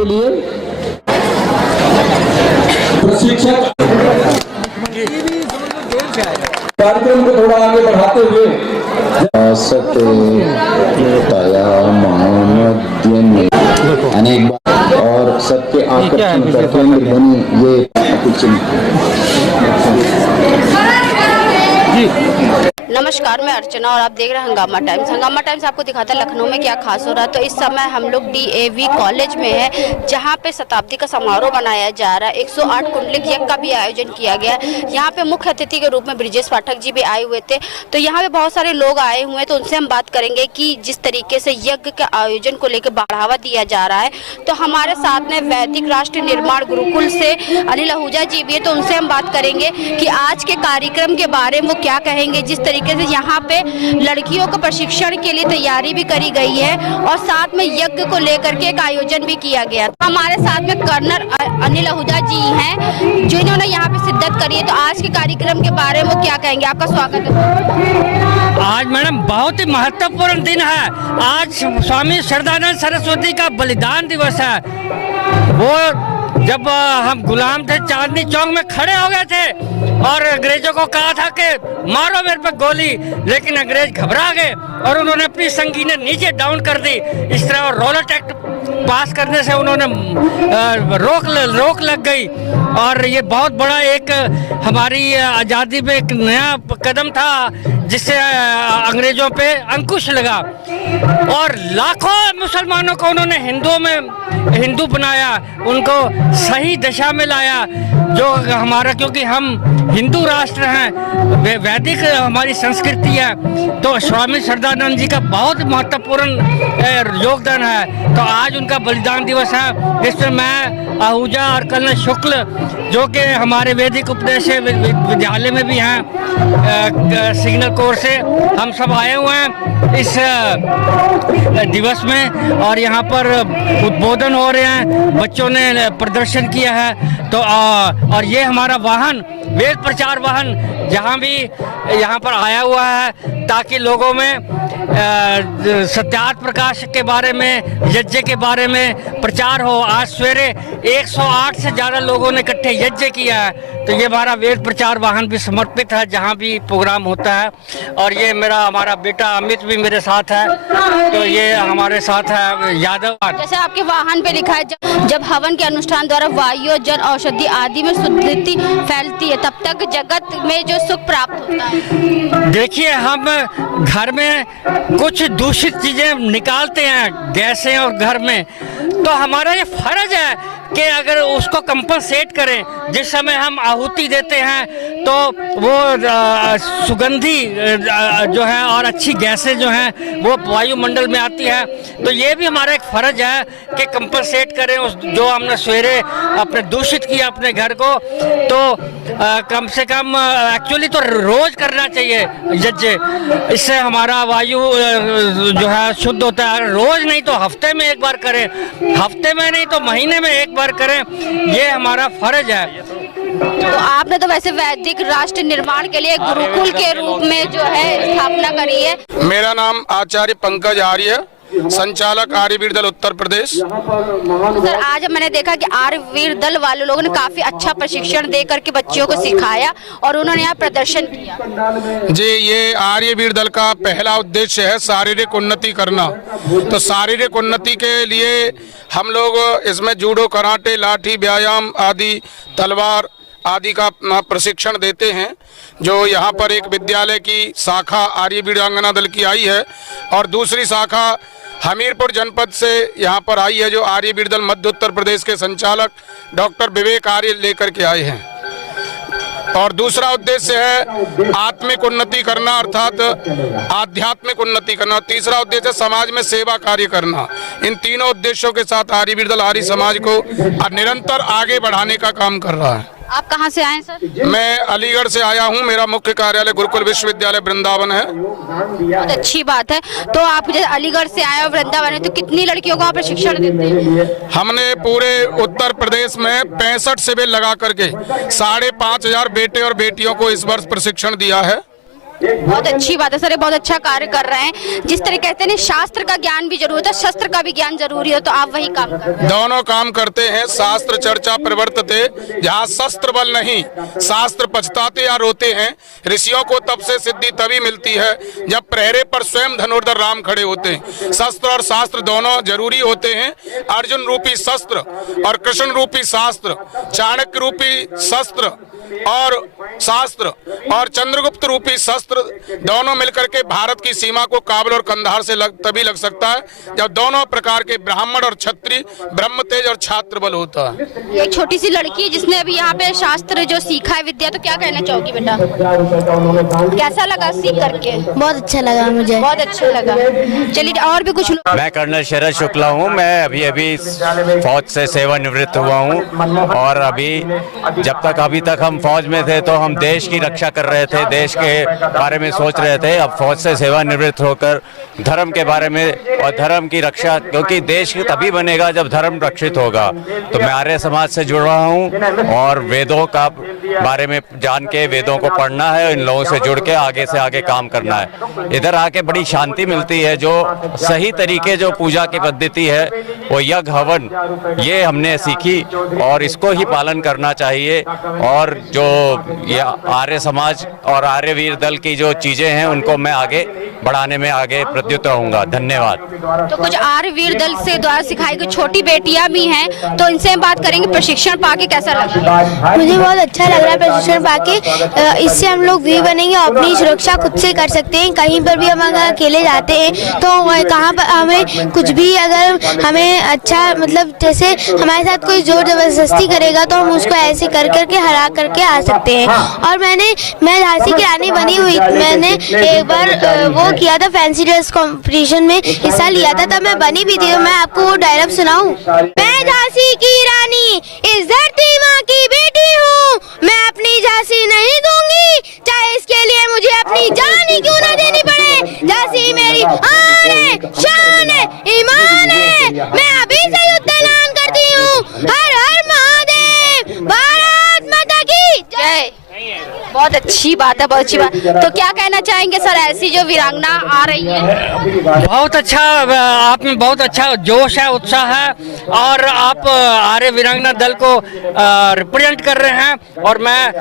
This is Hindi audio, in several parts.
के लिए प्रशिक्षक कार्यक्रम को थोड़ा आगे बढ़ाते हुए अनेक और सबके आकर्षण का केंद्र बनी ये नमस्कार, मैं अर्चना और आप देख रहे हैं हंगामा टाइम्स। हंगामा टाइम्स आपको दिखाता है लखनऊ में क्या खास हो रहा है। तो इस समय हम लोग DAV कॉलेज में है, जहां पे शताब्दी का समारोह मनाया जा रहा है। 108 कुंडलिक यज्ञ का भी आयोजन किया गया है। यहाँ पे मुख्य अतिथि के रूप में ब्रिजेश पाठक जी भी आए हुए थे। तो यहाँ पे बहुत सारे लोग आए हुए हैं, तो उनसे हम बात करेंगे कि जिस तरीके से यज्ञ के आयोजन को लेकर बढ़ावा दिया जा रहा है। तो हमारे साथ में वैदिक राष्ट्र निर्माण गुरुकुल से अनिल आहूजा जी भी है, तो उनसे हम बात करेंगे कि आज के कार्यक्रम के बारे में वो क्या कहेंगे। जिस तरीके से यहाँ पे लड़कियों को प्रशिक्षण के लिए तैयारी भी करी गई है और साथ में यज्ञ को लेकर के एक आयोजन भी किया गया। हमारे साथ में कर्नल अनिल आहूजा जी हैं, जो इन्होंने यहाँ पे शिद्दत करी है। तो आज के कार्यक्रम के बारे में क्या कहेंगे? आपका स्वागत है। आज मैडम बहुत ही महत्वपूर्ण दिन है। आज स्वामी श्रद्धानंद सरस्वती का बलिदान दिवस है। वो जब हम गुलाम थे, चांदनी चौक में खड़े हो गए थे और अंग्रेजों को कहा था कि मारो मेरे पे गोली, लेकिन अंग्रेज घबरा गए और उन्होंने अपनी संगीनें नीचे डाउन कर दी। इस तरह रॉलेट एक्ट पास करने से उन्होंने रोक लग गई और ये बहुत बड़ा एक हमारी आज़ादी में एक नया कदम था, जिससे अंग्रेजों पे अंकुश लगा और लाखों मुसलमानों को उन्होंने हिंदू बनाया, उनको सही दिशा में लाया। जो हमारा, क्योंकि हम हिंदू राष्ट्र हैं, वैदिक हमारी संस्कृति है, तो स्वामी श्रद्धानंद जी का बहुत महत्वपूर्ण योगदान है। तो आज उनका बलिदान दिवस है, जिसमें मैं आहूजा और कर्नल शुक्ल, जो कि हमारे वैदिक उपदेश विद्यालय में भी हैं, सिग्नल कोर से, हम सब आए हुए हैं इस दिवस में और यहाँ पर उद्बोधन हो रहे हैं, बच्चों ने प्रदर्शन किया है। तो और ये हमारा वाहन, वेद प्रचार वाहन, जहाँ भी यहाँ पर आया हुआ है, ताकि लोगों में सत्यार्थ प्रकाश के बारे में, यज्ञ के बारे में प्रचार हो। आज सवेरे 108 से ज़्यादा लोगों ने इकट्ठे यज्ञ किया है। तो ये हमारा वेद प्रचार वाहन भी समर्पित है जहाँ भी प्रोग्राम होता है। और ये हमारा बेटा अमित भी मेरे साथ है, तो ये हमारे साथ है यादव। जैसे आपके वाहन पे लिखा है, जब हवन के अनुष्ठान द्वारा वायु, जन औषधि आदि में शुद्धि फैलती है, तब तक जगत में जो सुख प्राप्त होता है। देखिए, हम घर में कुछ दूषित चीजें निकालते हैं, गैसें और घर में, तो हमारा ये फर्ज है कि अगर उसको कंपनसेट करें। जिस समय हम आहुति देते हैं तो वो सुगंधी जो है और अच्छी गैसें जो हैं वो वायुमंडल में आती है। तो ये भी हमारा एक फर्ज है कि कंपनसेट करें उस जो हमने सवेरे अपने दूषित किया अपने घर को। तो कम से कम एक्चुअली तो रोज करना चाहिए यज्ञ, इससे हमारा वायु जो है शुद्ध होता है। रोज नहीं तो हफ्ते में एक बार करें, हफ्ते में नहीं तो महीने में एक बार करें, ये हमारा फर्ज है। तो आपने तो वैसे वैदिक राष्ट्र निर्माण के लिए गुरुकुल के रूप में जो है स्थापना करी है। मेरा नाम आचार्य पंकज आर्य, संचालक आर्यवीर दल उत्तर प्रदेश। सर, आज मैंने देखा कि आर्यवीर दल वाले लोगों ने काफी अच्छा प्रशिक्षण दे करके बच्चों को सिखाया और उन्होंने यहाँ प्रदर्शन किया। जी, ये आर्यवीर दल का पहला उद्देश्य है शारीरिक उन्नति करना। तो शारीरिक उन्नति के लिए हम लोग इसमें जूडो, कराटे, लाठी, व्यायाम आदि, तलवार आदि का प्रशिक्षण देते हैं। जो यहाँ पर एक विद्यालय की शाखा आर्यवीरांगना दल की आई है और दूसरी शाखा हमीरपुर जनपद से यहाँ पर आई है, जो आर्यवीर दल मध्य उत्तर प्रदेश के संचालक डॉक्टर विवेक आर्य लेकर के आए हैं। और दूसरा उद्देश्य है आत्मिक उन्नति करना, अर्थात आध्यात्मिक उन्नति करना। तीसरा उद्देश्य समाज में सेवा कार्य करना। इन तीनों उद्देश्यों के साथ आर्यवीर दल आर्य समाज को निरंतर आगे बढ़ाने का काम कर रहा है। आप कहाँ से आए सर? मैं अलीगढ़ से आया हूँ। मेरा मुख्य कार्यालय गुरुकुल विश्वविद्यालय वृंदावन है। बहुत अच्छी बात है। तो आप जैसे अलीगढ़ से आए और वृंदावन है, तो कितनी लड़कियों को आप प्रशिक्षण देते हैं? हमने पूरे उत्तर प्रदेश में 65 शिविर लगा करके 5,500 बेटे और बेटियों को इस वर्ष प्रशिक्षण दिया है। बहुत अच्छी बात है सर, ये बहुत अच्छा कार्य कर रहे हैं। जिस तरह कहते हैं शास्त्र का ज्ञान भी जरूरी होता है, शस्त्र का भी ज्ञान जरूरी हो, तो आप वही काम कर रहे हैं। दोनों काम करते हैं। शास्त्र चर्चा प्रवर्तते, जहाँ शस्त्र बल नहीं शास्त्र पछताते या रोते हैं। ऋषियों को तब से सिद्धि तभी मिलती है जब प्रहरे पर स्वयं धनुर्धर राम खड़े होते हैं। शस्त्र और शास्त्र दोनों जरूरी होते हैं। अर्जुन रूपी शस्त्र और कृष्ण रूपी शास्त्र, चाणक्य रूपी शस्त्र और शास्त्र और चंद्रगुप्त रूपी शस्त्र दोनों मिलकर के भारत की सीमा को काबुल और कंधार से तभी लग सकता है जब दोनों प्रकार के ब्राह्मण और क्षत्रिय, ब्रह्म तेज और छात्र बल होता है। एक छोटी सी लड़की है जिसने अभी यहाँ पे शास्त्र जो सीखा है विद्या, तो क्या कहना चाहोगी बेटा? कैसा लगा सीख करके? बहुत अच्छा लगा मुझे। बहुत अच्छा लगा। चलिए और भी कुछ लोग। मैं कर्नल शरद शुक्ला हूँ। मैं अभी फौज से सेवानिवृत्त हुआ हूँ और अभी तक हम फौज में थे तो हम देश की रक्षा कर रहे थे, देश के बारे में सोच रहे थे। अब फौज से सेवानिवृत्त होकर धर्म के बारे में और धर्म की रक्षा, क्योंकि देश तभी बनेगा जब धर्म रक्षित होगा। तो मैं आर्य समाज से जुड़ रहा हूँ और वेदों का बारे में जान के वेदों को पढ़ना है, इन लोगों से जुड़ के आगे से आगे काम करना है। इधर आके बड़ी शांति मिलती है। जो सही तरीके जो पूजा की पद्धति है वो यज्ञ हवन, ये हमने सीखी और इसको ही पालन करना चाहिए। और जो ये आर्य समाज और आर्यवीर दल की जो चीजें हैं उनको मैं आगे बढ़ाने में आगे प्रत्युत रहूंगा। धन्यवाद। तो कुछ आर्यवीर दल से द्वारा सिखाई कुछ छोटी बेटियां भी हैं, तो इनसे हम बात करेंगे। प्रशिक्षण पाके कैसा लगा? मुझे बहुत अच्छा लग रहा है प्रशिक्षण पाके। इससे हम लोग वीर बनेंगे और अपनी सुरक्षा खुद से कर सकते हैं। कहीं पर भी हम अगर अकेले जाते हैं तो कहाँ पर हमें कुछ भी अगर हमें अच्छा मतलब जैसे हमारे साथ कोई जोर जबरदस्ती करेगा तो हम उसको ऐसे कर करके हरा करके आ सकते हैं। और मैं झांसी की रानी बनी हुई, मैंने एक बार वो किया था फैंसी ड्रेस कंपटीशन में हिस्सा लिया था, तब मैं बनी भी थी। मैं आपको वो डायलॉग सुनाऊं? मैं झांसी की रानी, इस धरती माँ की बेटी हूँ, मैं अपनी झांसी नहीं दूंगी, चाहे इसके लिए मुझे अपनी जान ही क्यों न देनी पड़े। झांसी मेरी आन है, शान है, ईमान है। मैं अभी से युद्ध ऐलान करती हूँ। हर हर महादेव, भारत माता की जय। बहुत अच्छी बात है, बहुत अच्छी बात। तो क्या कहना चाहेंगे सर, ऐसी जो वीरांगना आ रही है? बहुत अच्छा, आप में बहुत अच्छा जोश है, उत्साह है और आप आर्य वीरांगना दल को रिप्रेजेंट कर रहे हैं। और मैं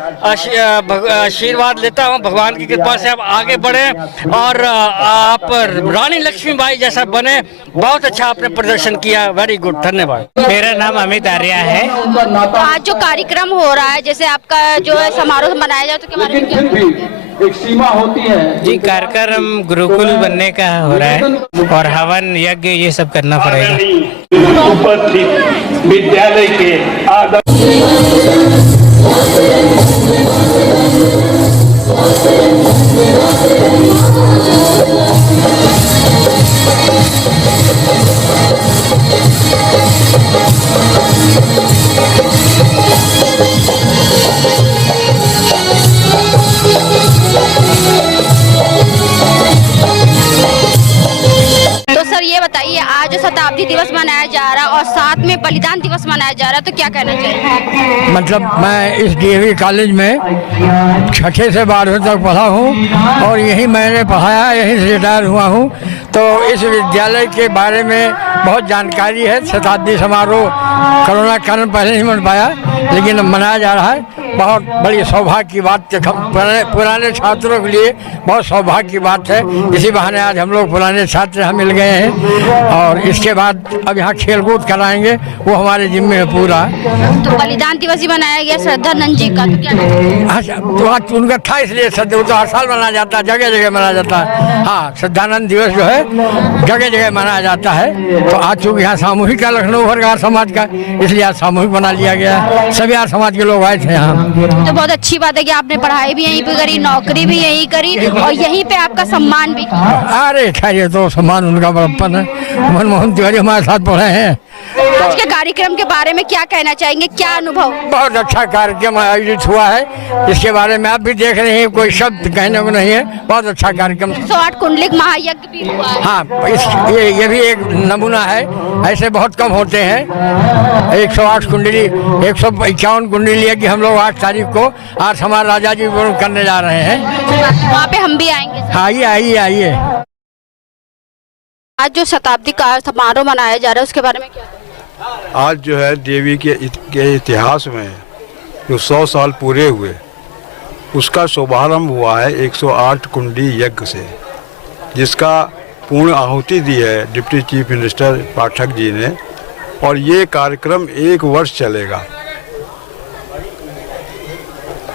आशीर्वाद लेता हूं भगवान की कृपा से आप आगे बढ़े और आप रानी लक्ष्मीबाई जैसा बने। बहुत अच्छा आपने प्रदर्शन किया, वेरी गुड, धन्यवाद। मेरा नाम अमित आर्या है। तो आज जो कार्यक्रम हो रहा है, जैसे आपका जो समारोह मनाया जाए, तो क्या बारे में क्या कहोगे? एक सीमा होती है जी, कार्यक्रम गुरुकुल बनने का हो रहा है और हवन यज्ञ ये सब करना पड़ेगा। उपस्थित विद्यालय के तो सर ये बताइए, आज शताब्दी दिवस मनाया जा रहा है और साथ में बलिदान दिवस मनाया जा रहा है, तो क्या कहना चाहिए? मतलब मैं इस डीएवी कॉलेज में 6 से 12वीं तक पढ़ा हूँ और यहीं मैंने पढ़ाया, यहीं से रिटायर हुआ हूँ। तो इस विद्यालय के बारे में बहुत जानकारी है। शताब्दी समारोह कोरोना के कारण पहले नहीं मन पाया, लेकिन मनाया जा रहा है। बहुत बड़ी सौभाग्य की बात है, पुराने छात्रों के लिए बहुत सौभाग्य की बात है। इसी बहाने आज हम लोग पुराने छात्र यहाँ मिल गए हैं और इसके बाद अब यहाँ खेलकूद कराएंगे, वो हमारे जिम्मे है पूरा। तो बलिदान दिवस ही मनाया गया श्रद्धानंद जी का, तो क्या? अच्छा, तो आज उनका था इसलिए वो तो हर साल मनाया जाता है, जगह जगह मनाया जाता है। हाँ, श्रद्धानंद दिवस जो है जगह जगह मनाया जाता है। तो आज चूँकि यहाँ सामूहिक है लखनऊ भर आर्य समाज का, इसलिए आज सामूहिक बना लिया गया। सभी आर्य समाज के लोग आए थे यहाँ। तो बहुत अच्छी बात है कि आपने पढ़ाई भी यहीं पे करी, नौकरी भी यहीं करी और यहीं पे आपका सम्मान भी किया। अरे खैर, ये तो सम्मान उनका बड़प्पन है। मनमोहन तिवारी हमारे साथ पढ़े हैं आज के कार्यक्रम के बारे में क्या कहना चाहेंगे, क्या अनुभव? बहुत अच्छा कार्यक्रम आयोजित हुआ है, इसके बारे में आप भी देख रहे हैं, कोई शब्द कहने को नहीं है। बहुत अच्छा कार्यक्रम। 108 कुंडलिक महायज्ञ भी हुआ है। हाँ, ये भी एक नमूना है, ऐसे बहुत कम होते हैं। 108 कुंडली 151 कुंडली यज्ञ हम लोग 8 तारीख को आज हमारे राजा जी करने जा रहे हैं। वहाँ पे हम भी आएंगे। आइए। आज जो शताब्दी का समारोह मनाया जा रहा है उसके बारे में क्या? आज जो है देवी के इतिहास में जो 100 साल पूरे हुए उसका शुभारंभ हुआ है 108 कुंडी यज्ञ से, जिसका पूर्ण आहुति दी है deputy chief minister Pathak ji ने। और ये कार्यक्रम 1 वर्ष चलेगा।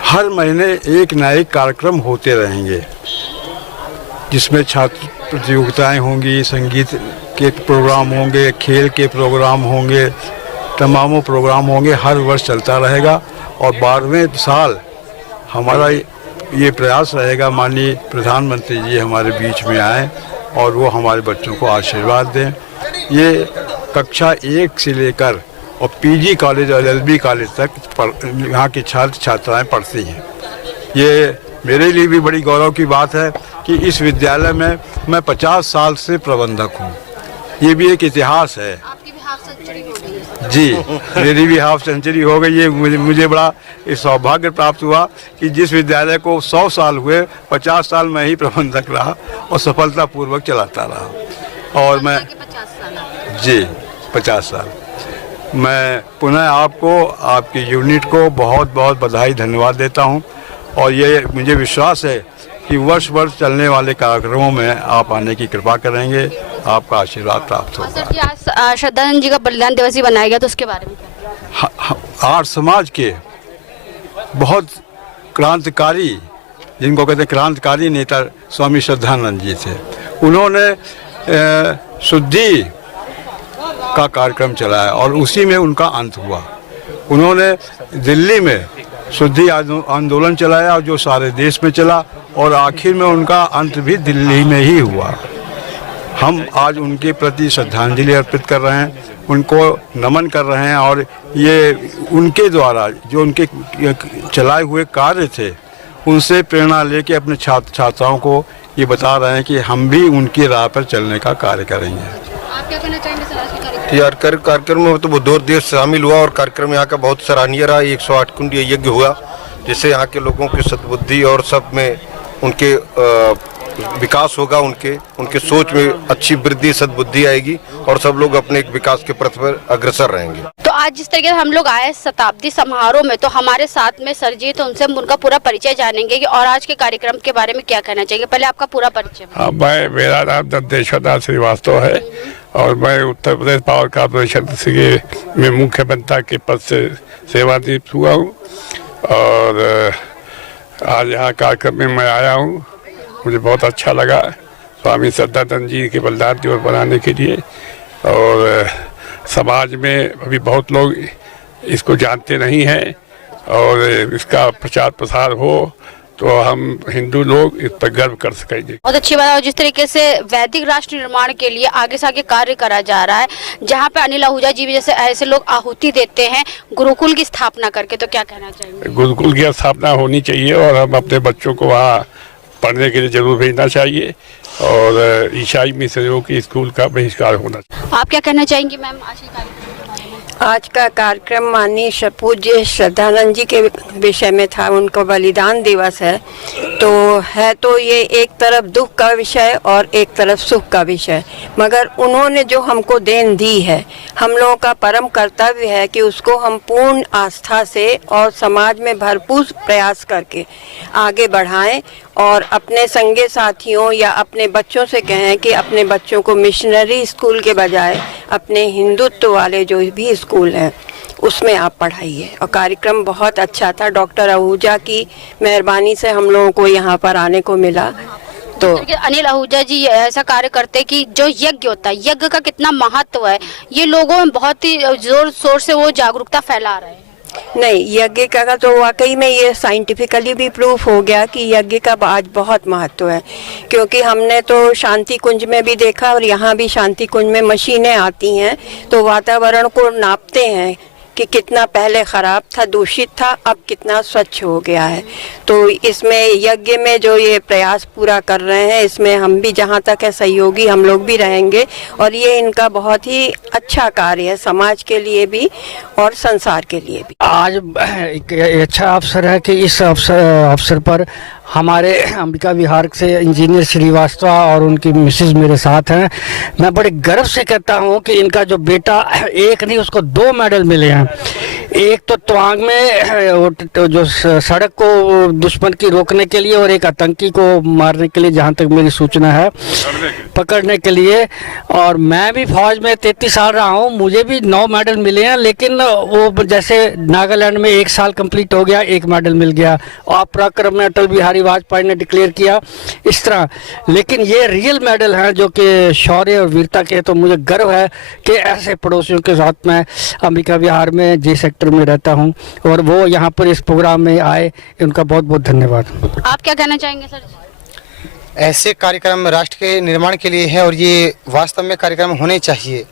हर महीने एक नए कार्यक्रम होते रहेंगे, जिसमें छात्र प्रतियोगिताएं होंगी, संगीत के प्रोग्राम होंगे, खेल के प्रोग्राम होंगे, तमामों प्रोग्राम होंगे। हर वर्ष चलता रहेगा। और 12वें साल हमारा ये प्रयास रहेगा माननीय प्रधानमंत्री जी हमारे बीच में आए और वो हमारे बच्चों को आशीर्वाद दें। ये कक्षा 1 से लेकर और पीजी कॉलेज और एलएलबी कॉलेज तक यहाँ के छात्र छात्राएं पढ़ती हैं। ये मेरे लिए भी बड़ी गौरव की बात है कि इस विद्यालय में मैं 50 साल से प्रबंधक हूँ। ये भी एक इतिहास है। आपकी भी हाफ सेंचुरी हो गई है। जी, मेरी भी हाफ सेंचुरी हो गई है। मुझे बड़ा सौभाग्य प्राप्त हुआ कि जिस विद्यालय को 100 साल हुए 50 साल में ही प्रबंधक रहा और सफलतापूर्वक चलाता रहा। और मैं 50 साल मैं पुनः आपको, आपकी यूनिट को बहुत बहुत बधाई धन्यवाद देता हूँ। और ये मुझे विश्वास है कि वर्ष वर्ष चलने वाले कार्यक्रमों में आप आने की कृपा करेंगे, आपका आशीर्वाद प्राप्त होगा। सर जी, आज श्रद्धानंद जी का बलिदान दिवस ही बनाया गया, तो उसके बारे में क्या? आर्य समाज के बहुत क्रांतिकारी, जिनको कहते हैं क्रांतिकारी नेता, स्वामी श्रद्धानंद जी थे। उन्होंने शुद्धि का कार्यक्रम चलाया और उसी में उनका अंत हुआ। उन्होंने दिल्ली में शुद्धि आंदोलन चलाया जो सारे देश में चला और आखिर में उनका अंत भी दिल्ली में ही हुआ। हम आज उनके प्रति श्रद्धांजलि अर्पित कर रहे हैं, उनको नमन कर रहे हैं। और ये उनके द्वारा जो उनके चलाए हुए कार्य थे उनसे प्रेरणा लेके अपने छात्र छात्राओं को ये बता रहे हैं कि हम भी उनकी राह पर चलने का कार्य करेंगे। आप क्या कहना चाहेंगे सर आज के कार्यक्रम में? तो बहुत देश शामिल हुआ और कार्यक्रम यहाँ का बहुत सराहनीय रहा। 108 कुंडी यज्ञ हुआ जिससे यहाँ के लोगों की सद्बुद्धि और सब में उनके विकास होगा, उनके सोच में अच्छी वृद्धि सद्बुद्धि आएगी और सब लोग अपने विकास के पथ पर अग्रसर रहेंगे। तो आज जिस तरीके से हम लोग आए शताब्दी समारोह में, तो हमारे साथ में सर जी, तो उनसे हम उनका पूरा परिचय जानेंगे कि और आज के कार्यक्रम के बारे में क्या कहना चाहिए। पहले आपका पूरा परिचय। हाँ, मेरा नाम दंतेश्वर नाथ श्रीवास्तव है और मैं उत्तर प्रदेश पावर कॉर्पोरेशन में मुख्य अभियंता के पद से सेवानिवृत्त हुआ हूँ। और आज यहाँ कार्यक्रम में मैं आया हूँ, मुझे बहुत अच्छा लगा स्वामी श्रद्धानंद जी के बलिदान दिवस बनाने के लिए। और समाज में अभी बहुत लोग इसको जानते नहीं हैं और इसका प्रचार प्रसार हो तो हम हिंदू लोग इस पर गर्व कर सकेंगे। बहुत अच्छी बात है। जिस तरीके से वैदिक राष्ट्र निर्माण के लिए आगे से आगे कार्य करा जा रहा है, जहाँ पे अनिल आहूजा जी भी जैसे ऐसे लोग आहुति देते हैं गुरुकुल की स्थापना करके, तो क्या कहना चाहिए? गुरुकुल की स्थापना होनी चाहिए और हम अपने बच्चों को वहाँ पढ़ने के लिए जरूर भेजना चाहिए और ईसाई मिशनरियों की स्कूल का बहिष्कार होना चाहिए। आप क्या कहना चाहेंगी मैम आज का कार्यक्रम माननीय पूज्य श्रद्धानंद जी के विषय में था, उनका बलिदान दिवस है। तो ये एक तरफ दुख का विषय और एक तरफ सुख का विषय, मगर उन्होंने जो हमको देन दी है, हम लोगों का परम कर्तव्य है कि उसको हम पूर्ण आस्था से और समाज में भरपूर प्रयास करके आगे बढ़ाएं और अपने संगे साथियों या अपने बच्चों से कहें कि अपने बच्चों को मिशनरी स्कूल के बजाय अपने हिंदुत्व वाले जो भी स्कूल हैं उसमें आप पढ़ाइए। और कार्यक्रम बहुत अच्छा था। डॉक्टर आहूजा की मेहरबानी से हम लोगों को यहाँ पर आने को मिला। तो अनिल आहूजा जी ऐसा कार्य करते कि जो यज्ञ होता है, यज्ञ का कितना महत्व है, ये लोगों में बहुत ही जोर शोर से वो जागरूकता फैला रहे हैं। नहीं, यज्ञ का तो वाकई में ये साइंटिफिकली भी प्रूफ हो गया कि यज्ञ का आज बहुत महत्व है, क्योंकि हमने तो शांति कुंज में भी देखा और यहाँ भी शांति कुंज में मशीनें आती हैं तो वातावरण को नापते हैं कि कितना पहले खराब था, दूषित था, अब कितना स्वच्छ हो गया है। तो इसमें यज्ञ में जो ये प्रयास पूरा कर रहे हैं, इसमें हम भी जहाँ तक है सहयोगी हम लोग भी रहेंगे और ये इनका बहुत ही अच्छा कार्य है, समाज के लिए भी और संसार के लिए भी। आज एक अच्छा अवसर है कि इस अवसर पर हमारे अंबिका विहार से इंजीनियर श्रीवास्तव और उनकी मिसेज मेरे साथ हैं। मैं बड़े गर्व से कहता हूं कि इनका जो बेटा एक नहीं उसको 2 मेडल मिले हैं। एक तो तवांग में जो सड़क को दुश्मन की रोकने के लिए और एक आतंकी को मारने के लिए, जहां तक मेरी सूचना है, पकड़ने के लिए। और मैं भी फौज में 33 साल रहा हूं, मुझे भी 9 मेडल मिले हैं, लेकिन वो जैसे नागालैंड में 1 साल कंप्लीट हो गया, 1 मेडल मिल गया। और पराक्रम में अटल बिहारी वाजपेयी ने डिक्लेयर किया इस तरह। लेकिन ये रियल मेडल हैं जो कि शौर्य और वीरता के। तो मुझे गर्व है कि ऐसे पड़ोसियों के साथ मैं अंबिका विहार में जे सेक्टर में रहता हूं और वो यहाँ पर इस प्रोग्राम में आए, उनका बहुत बहुत धन्यवाद। आप क्या कहना चाहेंगे सर? ऐसे कार्यक्रम राष्ट्र के निर्माण के लिए है और ये वास्तव में कार्यक्रम होने चाहिए।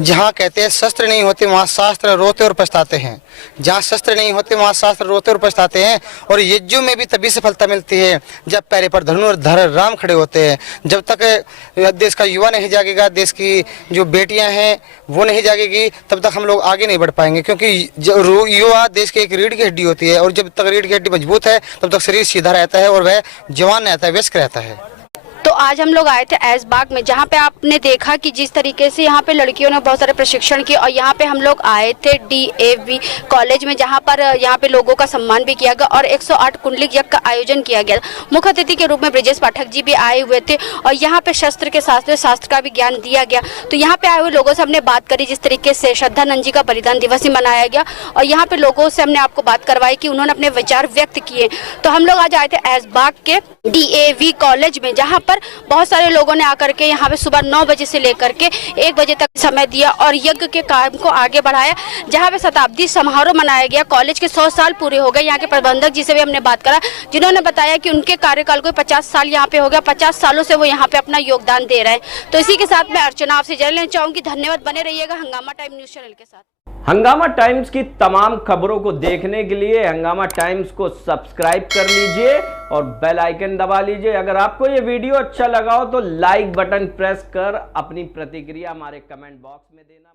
जहाँ कहते हैं शस्त्र नहीं होते वहाँ शास्त्र रोते और पछताते हैं, जहाँ शस्त्र नहीं होते वहाँ शास्त्र रोते और पछताते हैं। और यज्ञों में भी तभी सफलता मिलती है जब पैरे पर धनु और धर राम खड़े होते हैं। जब तक देश का युवा नहीं जागेगा, देश की जो बेटियां हैं वो नहीं जागेगी, तब तक हम लोग आगे नहीं बढ़ पाएंगे। क्योंकि युवा देश की एक रीढ़ की हड्डी होती है और जब तक रीढ़ की हड्डी मजबूत है तब तक शरीर सीधा रहता है और वह जवान रहता है, वयस्क रहता है। तो आज हम लोग आए थे ऐशबाग में, जहाँ पे आपने देखा कि जिस तरीके से यहाँ पे लड़कियों ने बहुत सारे प्रशिक्षण किए। और यहाँ पे हम लोग आए थे DAV कॉलेज में, जहाँ पर यहाँ पे लोगों का सम्मान भी किया गया और 108 कुंडलिक यज्ञ का आयोजन किया गया। मुख्य अतिथि के रूप में ब्रिजेश पाठक जी भी आए हुए थे और यहाँ पे शस्त्र के शास्त्र का भी ज्ञान दिया गया। तो यहाँ पे आए हुए लोगों से हमने बात करी, जिस तरीके से श्रद्धानंद जी का बलिदान दिवस ही मनाया गया और यहाँ पे लोगों से हमने आपको बात करवाई कि उन्होंने अपने विचार व्यक्त किए। तो हम लोग आज आए थे ऐशबाग के DAV कॉलेज में, जहाँ पर बहुत सारे लोगों ने आकर के यहाँ पे सुबह 9 बजे से लेकर के 1 बजे तक समय दिया और यज्ञ के काम को आगे बढ़ाया, जहाँ पे शताब्दी समारोह मनाया गया। कॉलेज के 100 साल पूरे हो गए। यहाँ के प्रबंधक जी से भी हमने बात करा, जिन्होंने बताया कि उनके कार्यकाल को 50 साल यहाँ पे हो गया, 50 सालों से वो यहाँ पे अपना योगदान दे रहे हैं। तो इसी के साथ मैं अर्चना आपसे जान लेना चाहूंगी। धन्यवाद, बने रहिएगा हंगामा टाइम न्यूज चैनल के साथ। हंगामा टाइम्स की तमाम खबरों को देखने के लिए हंगामा टाइम्स को सब्सक्राइब कर लीजिए और बेल आइकन दबा लीजिए। अगर आपको ये वीडियो अच्छा लगा हो तो लाइक बटन प्रेस कर अपनी प्रतिक्रिया हमारे कमेंट बॉक्स में देना।